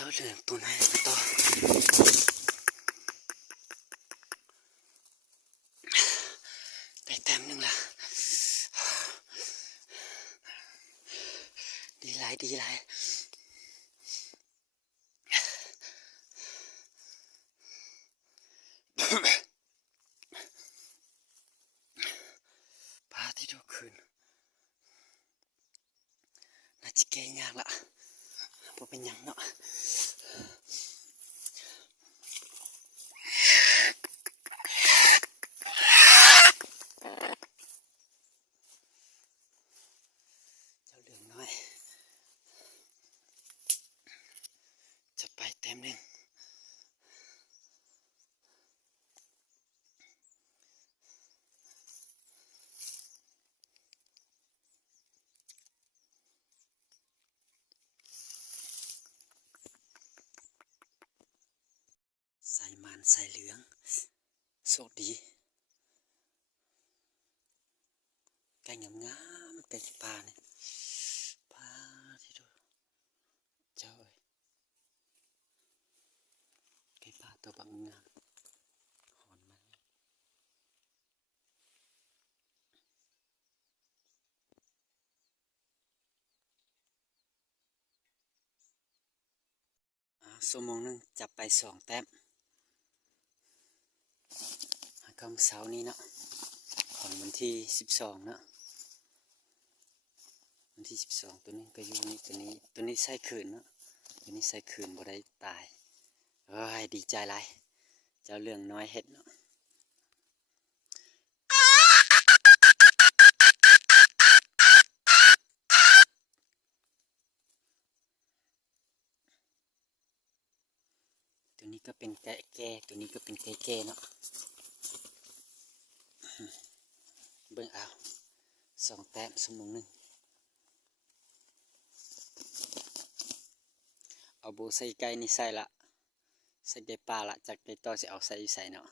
เท่าเหลืองตัวไหนต่อได้แต้มหนึ่งละดีหลายดีหลายพาที่ดูคืนน่าจะแก้ยากละเพราะเป็นยังเนาะเจ้าเหลืองน้อยจะไปแต้มหนึ่งใส่มันใส่เหลืองโชคดีไก่งามๆไก่ปลาเนี่ยปลาที่ดูเจ้าไก่ปลาตัวบางงามหอนมันชั่วโมงนึงจับไป2 แต้มคำเสาร์นี้เนาะของวันที่12เนาะวันที่12ตัวนี้ก็อยู่นี่ตัวนี้ใส่คืนเนาะตัวนี้ใส่คืนบ่ได้ตายเอ้ยดีใจหลายเจ้าเรื่องน้อยเฮ็ดเนาะตัวนี้ก็เป็นแกะแก่ตัวนี้ก็เป็นแกะแก่เนาะเบิ่งเอา2 แต้มชั่วโมงนึงเอาโบใส่ไก่นี่ใส่ละใส่ไก่ปลาละจากไก่ต่อสิเอาใส่อยู่ใส่เนาะ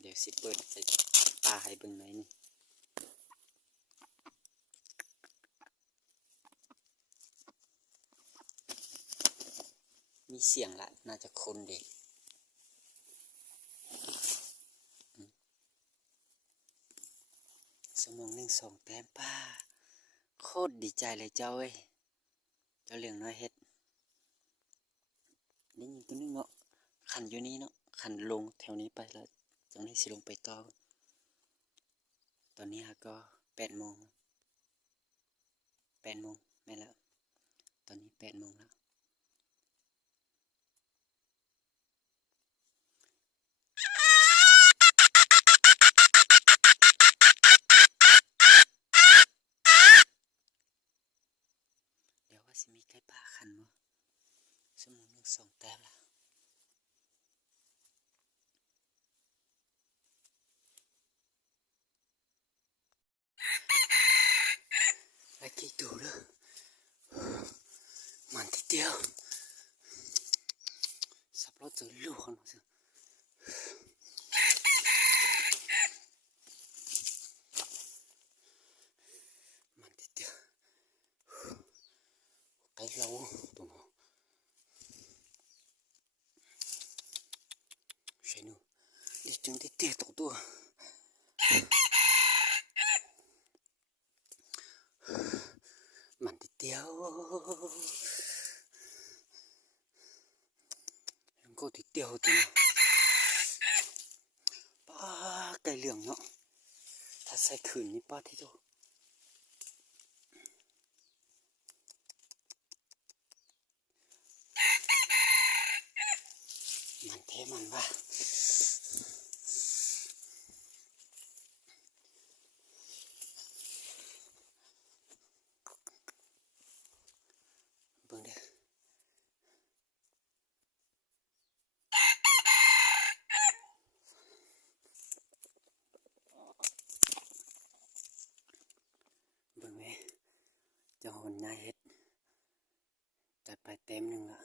เดี๋ยวสิเปิดใส่ปลาให้เบิ่งหน่อยนี่มีเสียงละน่าจะคนเด็กชั่วโมงนึง2 แต้มป้าโคตรดีใจเลยเจ้าเอ้ยเจ้าเรื่องน้อยเฮ็ดได้ยินตัวนึงเนาะขันอยู่นี่เนาะขันลงแถวนี้ไปแล้วจังนี้สิลงไปต่อตอนนี้ก็8 โมงแม่แล้วตอนนี้8 โมงแล้วเดี๋ยวว่าสิมีไก่ป่าขันมั้งชั่วโมงนึง2 แต้มละไอ้กี่ตัวเด้อมันทีเดียวสับรถเจอลูกของมันมันทีเดียวไก่เราตัวนู้ใช่นู้ดิจึงทีเดียวตัวมันทีเดียวยังก็ทีเดียวตัวป้าไก่เหลืองเนาะถ้าใส่คืนนี่ป้าที่ตัวมันเทมันว่าเบิ่งเด้อเบิ่งแม่เจ้าหนนายเฮ็ดจัดไปเต็มหนึ่งละ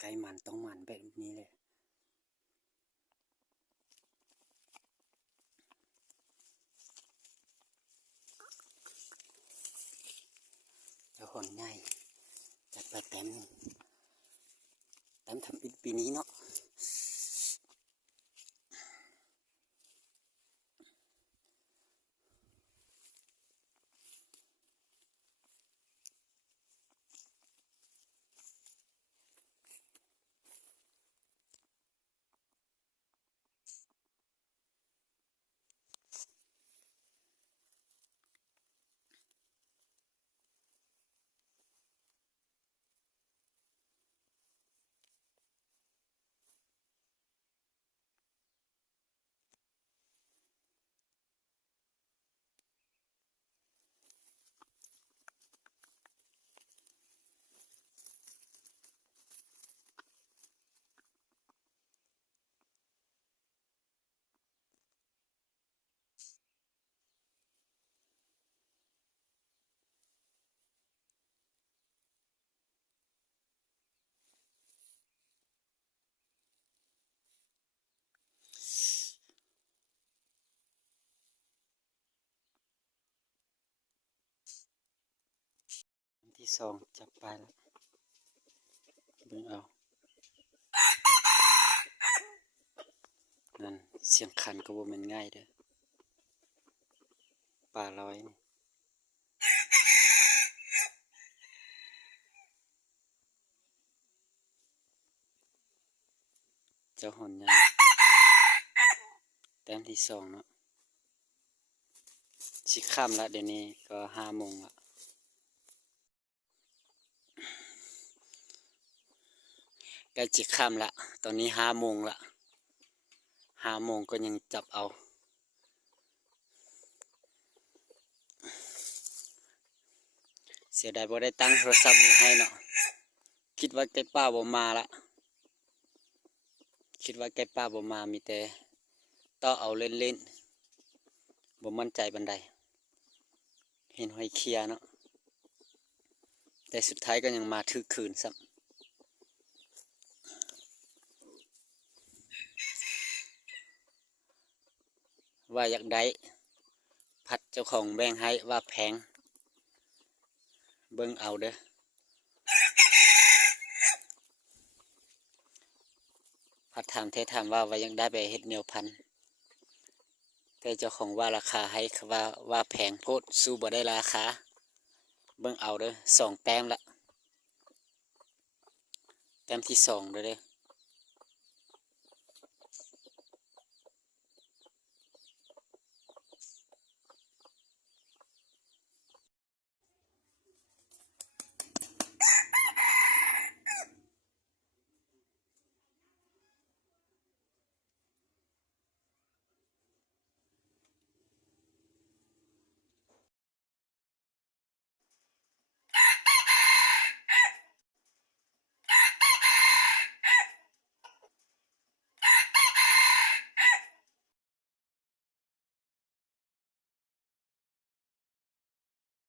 ไก่มันต้องมันแบบนี้เลยเจ้าห อนใหญ่จัดไปเต็มทำอิฐปีนี้เนาะที่สองจับไปแล้วเบิ่งเอานั่นเสียงคันก็บ่แม่นง่ายเด้อป่าลอยนี่เจ้าหอนใหญ่แต้มที่สองเนาะสิค่ำละเดี๋ยวนี้ก็5 โมงละใกล้จะค่ำละตอนนี้5 โมงละ5 โมงก็ยังจับเอาเสียดายบ่ได้ตั้งโทรศัพท์ให้เนาะคิดว่าไก่ป่าบ่มาละคิดว่าไก่ป่าบ่มามีแต่ต่อเอาเล่นๆบ่มั่นใจปานใดเห็นหอยเคียเนาะแต่สุดท้ายก็ยังมาถึกคืนซ้ำว่าอยากได้พัดเจ้าของแบ่งให้ว่าแพงเบิ่งเอาเด้อพัดถามเทถามว่าอยากได้ไปเฮ็ดแนวพันธุ์แต่เจ้าของว่าราคาให้ว่าแพงโพดสู้บ่ได้ราคาเบิ่งเอาเด้อ2 แต้มละแต้มที่2เด้อ